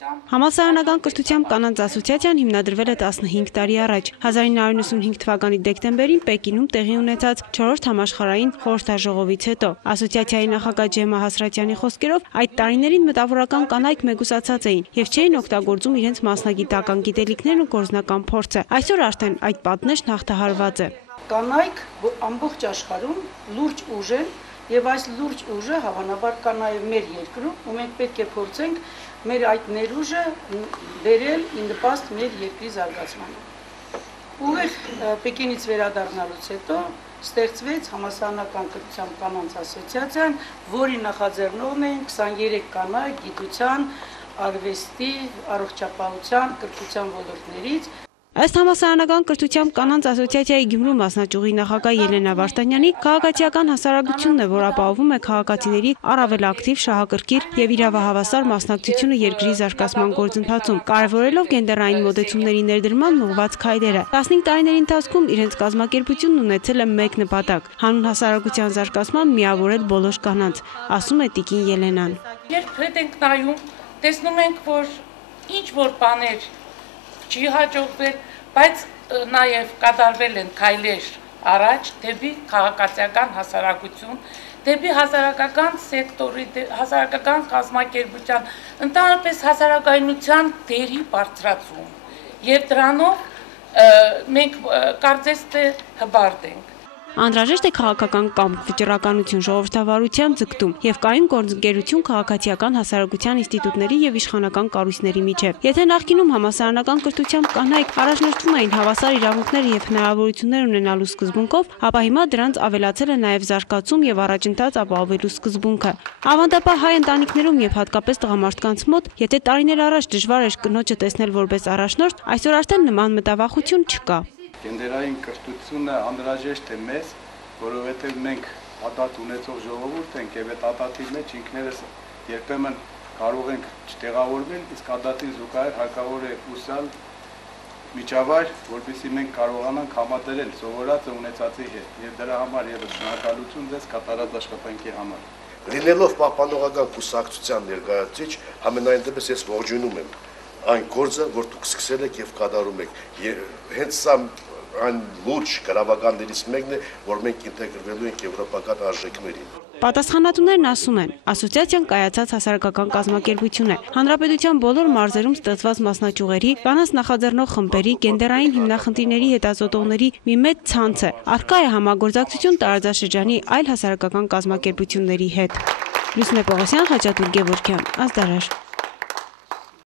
Համալսարանական կրթությամբ կանանց ասոցիացիան հիմնադրվել է 15 տարի առաջ։ 1995 թվականի դեկտեմբերին Պեկինում տեղի ունեցած 4-րդ համաշխարհային խորհրդաժողովից հետո ասոցիացիայի նախագահ Ջեմա Հասրատյանի խոսքերով այդ տարիներին մտավորական կանայք մեգուսացած էին եւ չէին օգտագործում իրենց մասնագիտական գիտելիքներն ու գործնական փորձը։ Այսօր արդեն այդ պատնեշն հաղթահարված է։ Կանայք ամբողջ աշխարհում լուրջ ուժ են եւ այս լուրջ ուժը հավանաբար կա նաեւ մեր երկրում ու մենք պետք է փորձենք մեր այդ ներուժը բերել ինպաստ մեր երկրի զարգացմանը։ Ուղիղ Պեկինից վերադառնալուց հետո ստեղծվեց համալսարանական կրթությամբ կանանց ասոցիացիան, որի նախաձեռնողն էին 23 կանայք գիտության, արվեստի, առողջապահության, կրթության ոլորտներից։ Ըստ համալսարանական կրթությամբ կանանց ասոցիացիայի Գյումրու մասնաճյուղի նախագահ Ելենա Վարդանյանի, քաղաքացիական հասարակությունն է, որ ապահովում է քաղաքացիների առավել ակտիվ, շահակրկիր եւ իրավահավասար մասնակցությունը երկրի զարգացման գործընթացում, կարևորելով գենդերային մոտեցումների ներդրման ուղղված քայլերը։ 15 տարիների ընթացքում իրենց կազմակերպությունն ունեցել է մեկ նպատակ՝ հանուն հասարակության զարգացման միավորել բոլոր կանանց, ասում է տիկին Ելենան։ Երբ հետ ենք նայում, տեսնում ենք, որ ինչ որ բաներ չի հաջողվել, բայց նաև կատարվել են քայլեր առաջ դեպի քաղաքացիական հասարակություն, դեպի հասարակական սեկտորի, հասարակական կազմակերպության, ընդհանրապես հասարակայնության դերի բարձրացում։ Եվ դրանով մենք կարծես թե հբարտ ենք։ Անհրաժեշտ է քաղաքական կամք, վճռականություն, ժողովրդավարության ձգտում եւ կայուն գործընկերություն քաղաքացիական հասարակության ինստիտուտների եւ իշխանական կառույցների միջեւ։ Եթե նախկինում համալսարանական կրթությամբ կանայք առաջնորդվում էին հավասար իրավունքներ եւ հնարավորություններ ունենալու սկզբունքով, ապա հիմա դրանց ավելացել է նաեւ զարգացում եւ առաջընթաց ապահովելու սկզբունքը։ Ավանդապահ հայ ընտանիքներում եւ հատկապես տղամարդկանց մոտ, եթե տարիներ առաջ դժվար էր կնոջը տեսնել որպես առաջնորդ, այսօր արդեն նման մտավախություն չկա։ Գենդերային կրթությունը անհրաժեշտ է մեզ, որովհետև մենք ադատ ունեցող ժողովուրդ ենք եւ այդ ադատի մեջ ինքներս երբեմն կարող ենք չտեղավորվել, իսկ ադատին զուգահեռ հարկավոր է ուսալ միջավայր, որպեսզի մենք կարողանանք համատերել սովորածը ունեցածի հետ եւ դրա համար եւս շնորհակալություն ձեզ կատարած աշխատանքի համար։ Լինելով պահպանողական կուսակցության ներկայացուցիչ, համենայն դեպս ես ողջունում եմ այն գործը, որ դուք սկսել եք եւ կատարում եք։ Հենց սա այն լուրջ գրավականներից մեկն է, որ մենք ինտեգրվելու ենք եվրոպական արժեքներին։ Պատասխանատուներն ասում են, ասոցիացիան կայացած հասարակական կազմակերպություն է։ Հանրապետության բոլոր մարզերում ստեղծված մասնաճյուղերի, կանանց նախաձեռնող խմբերի, գենդերային հիմնախնդիրների հետազոտողների մի մեծ ցանց է։ Առկա է համագործակցություն տարածաշրջանի այլ հասարակական կազմակերպությունների հետ։ Լուսինե Պողոսյան, Խաչատուր Գևորգյան, Ազդարար։